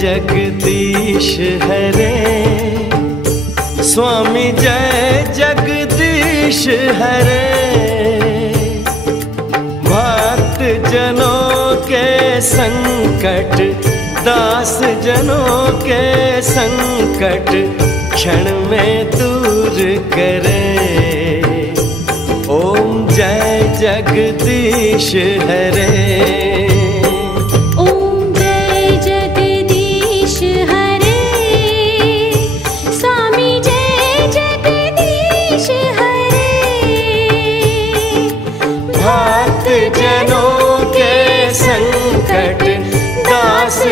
जगदीश हरे, स्वामी जय जगदीश हरे। भक्त जनों के संकट, दास जनों के संकट क्षण में दूर करे। ओम जय जगदीश हरे।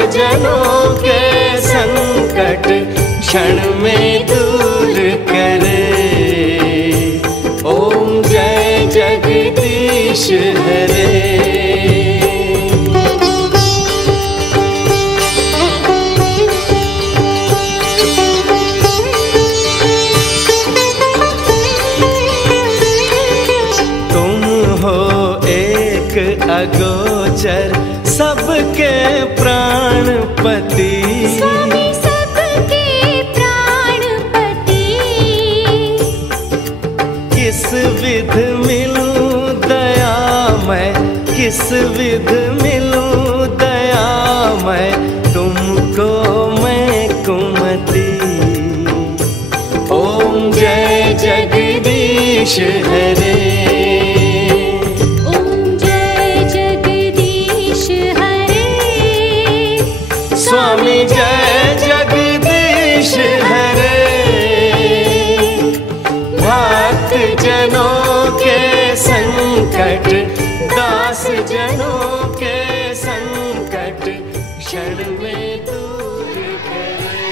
जनों के संकट क्षण में दूर करे। ओम जय जगदीश हरे। तुम हो एक अगोचर सबके प्राणपति, स्वामी सबके प्राणपति। किस विध मिलूं दया मैं, किस विध मिलूं दया मैं, तुमको मैं कुमति। ओम जय जगदीश हरे। स्वामी जय जगदीश हरे। भक्त जनों के संकट, दास जनों के संकट क्षण में दूर करे।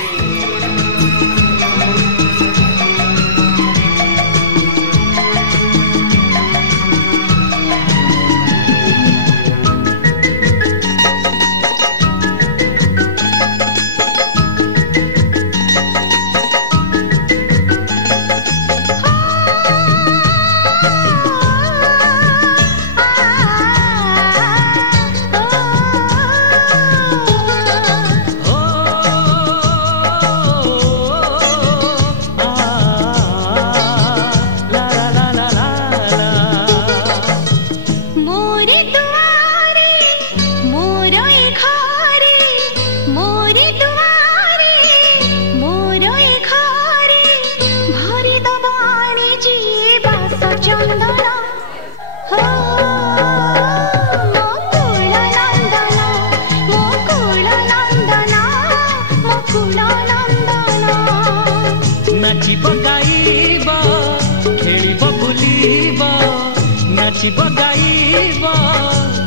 नाचिब गाइब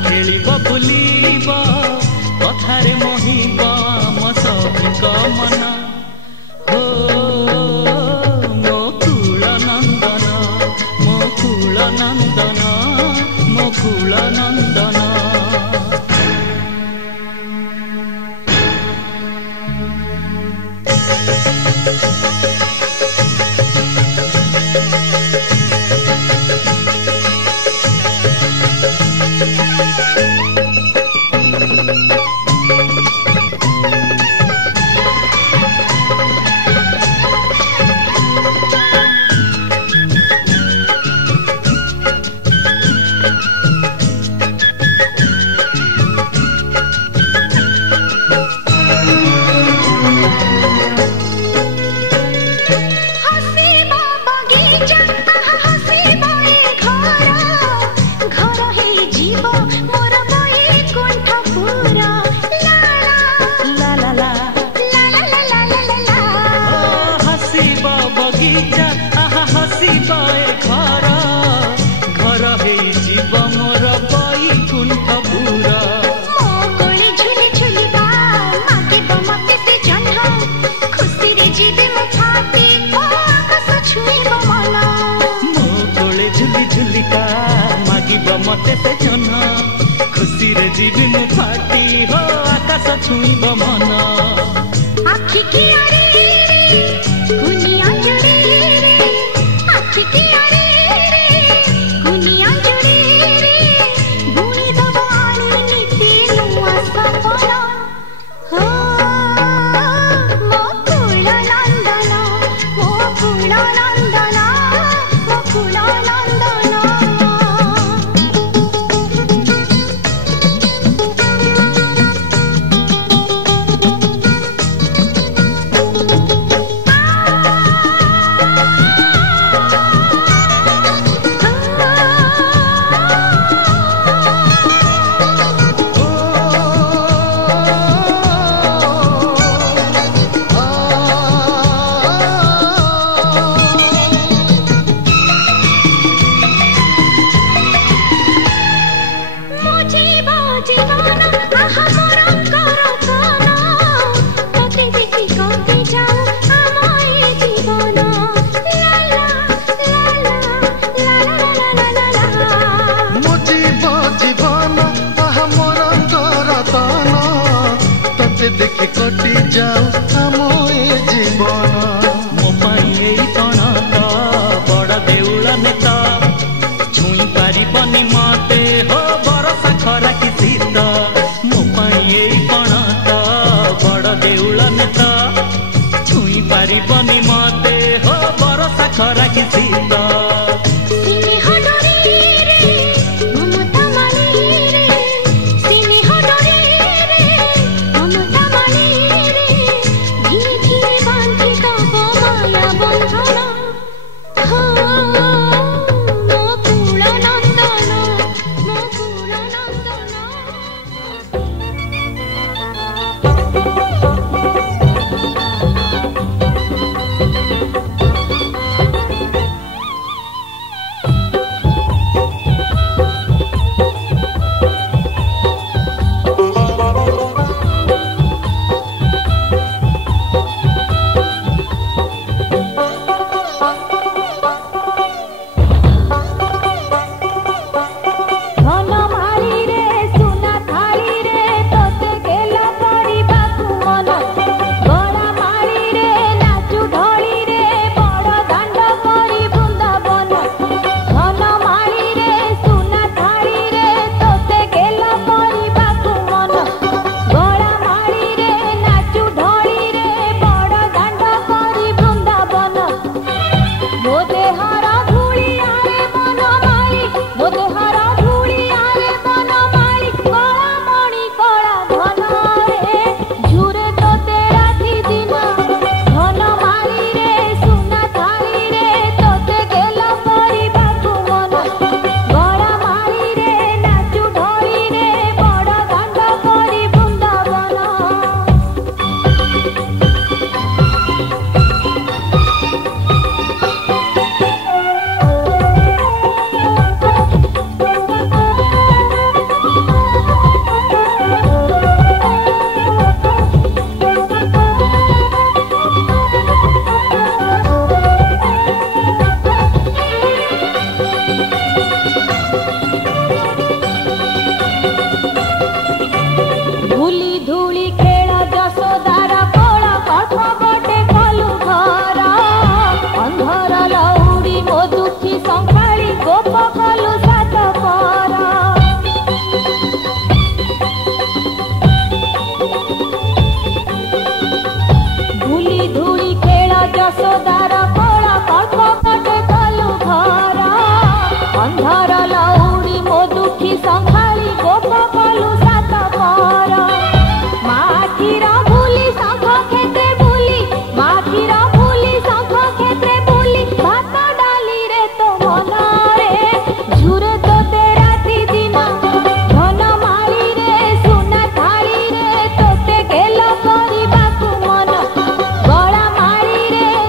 खेलिब बुलिब कथारे मोहिब आम सभिक मन। हो मो कुल नंदन, मो कुल नंदन, मो कुल नंदन। मते से जन्म खुशी रे जीवन फाटी हो आकाश छुईब मन। आखि की आरे कुनिया जुड़े रे, आखि की आरे कुनिया जुड़े रे, गुणी दबाणी नीति नुआ सपना। हो देखि कटि जाऊ आम ए जीवन मो पाई एई पण तो बड़ देउल नेता छुई पारिबनी मते हो बरसा खरा कि शीत मो पाई एई पण तो बड़ देउल नेता छुई पारिबनी मते हो बरसा खरा कि शीत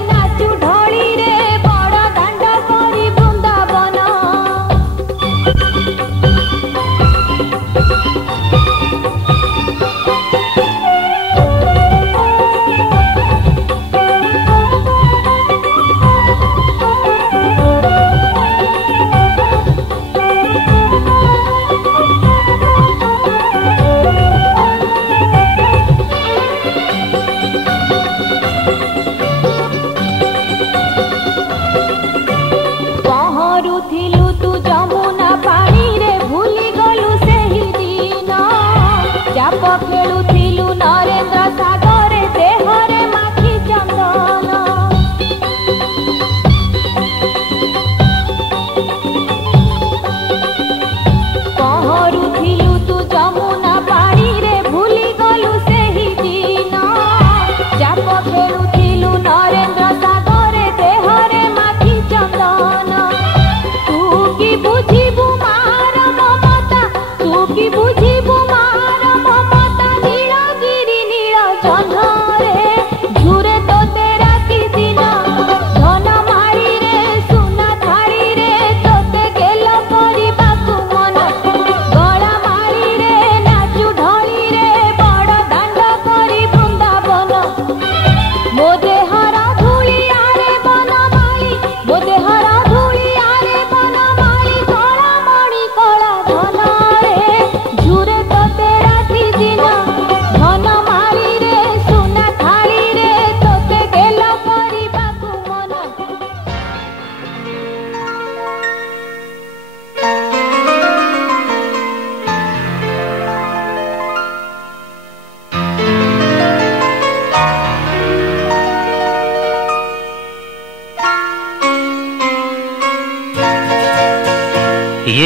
नाचु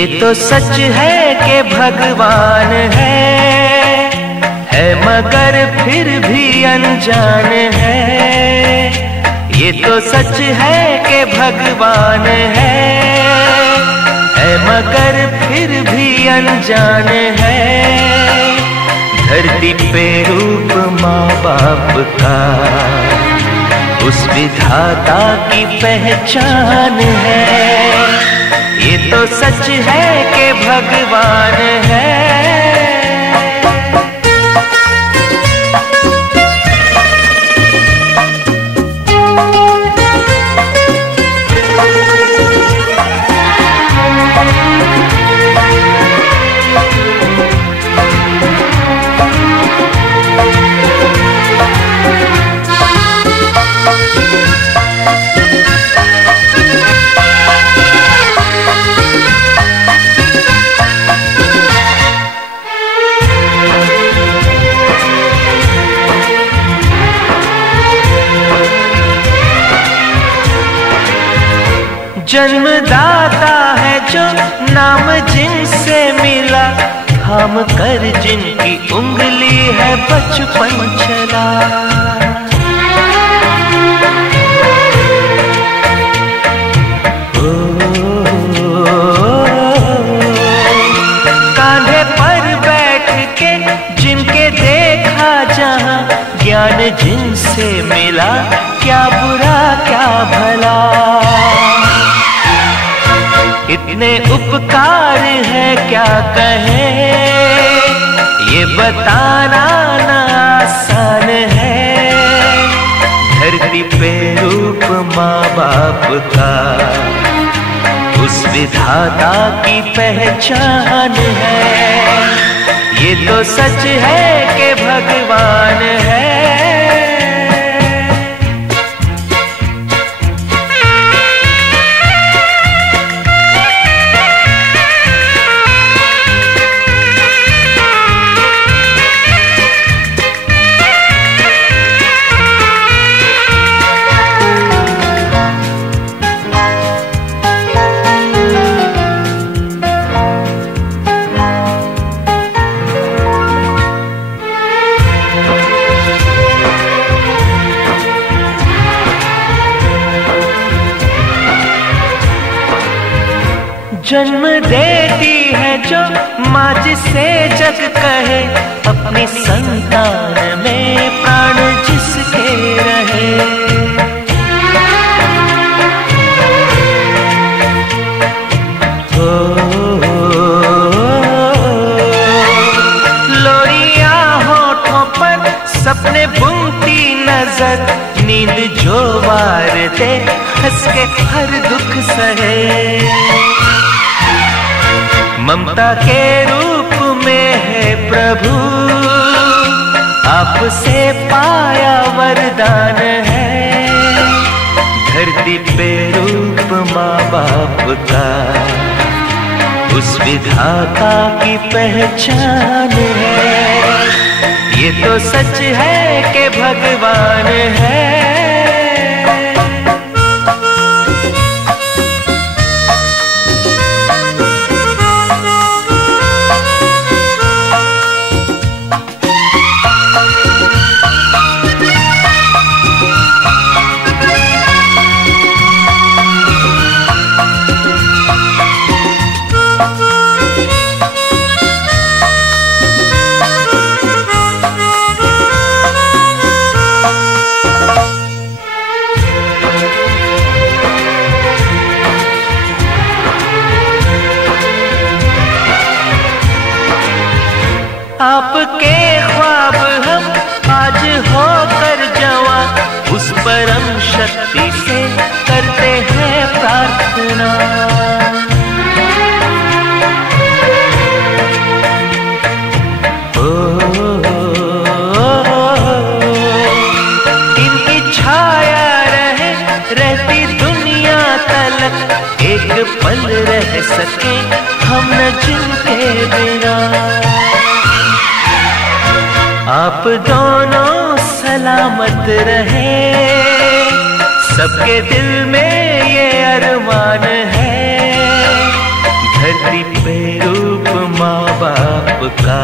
ये तो सच है कि भगवान है मगर फिर भी अनजान है। ये तो सच है कि भगवान है मगर फिर भी अनजान है। धरती पे रूप माँ बाप का उस विधाता की पहचान है। ये तो सच है कि भगवान है। जन्मदाता है जो नाम जिनसे मिला, थाम कर जिनकी उंगली है बचपन चला। कांधे पर बैठ के जिनके देखा जहां, ज्ञान जिनसे मिला, क्या बुरा क्या भला। इतने उपकार है क्या कहें, ये बताना ना आसान है। धरती पे रूप माँ बाप का उस विधाता की पहचान है। ये तो सच है कि भगवान है। जन्म देती है जो माँ जिसे जग कहे, अपनी संतान में प्राण जिसके रहे। लोरियां होठों पर सपने बुनती नजर, नींद जो वार दे हंस के हर दुख सहे। ममता के रूप में है प्रभु, आपसे पाया वरदान है। धरती पे रूप माँ बाप का उस विधाता की पहचान है। ये तो सच है कि भगवान है। आपके ख्वाब हम आज होकर जवां, उस परम शक्ति से करते हैं प्रार्थना। इनकी छाया रहे रहती दुनिया तलक, एक पल रह सके हम न जिनके बिना। आप दोनों सलामत रहे, सबके दिल में ये अरमान है। धरती पे रूप माँ बाप का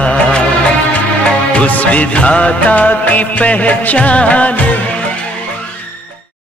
उस विधाता की पहचान है।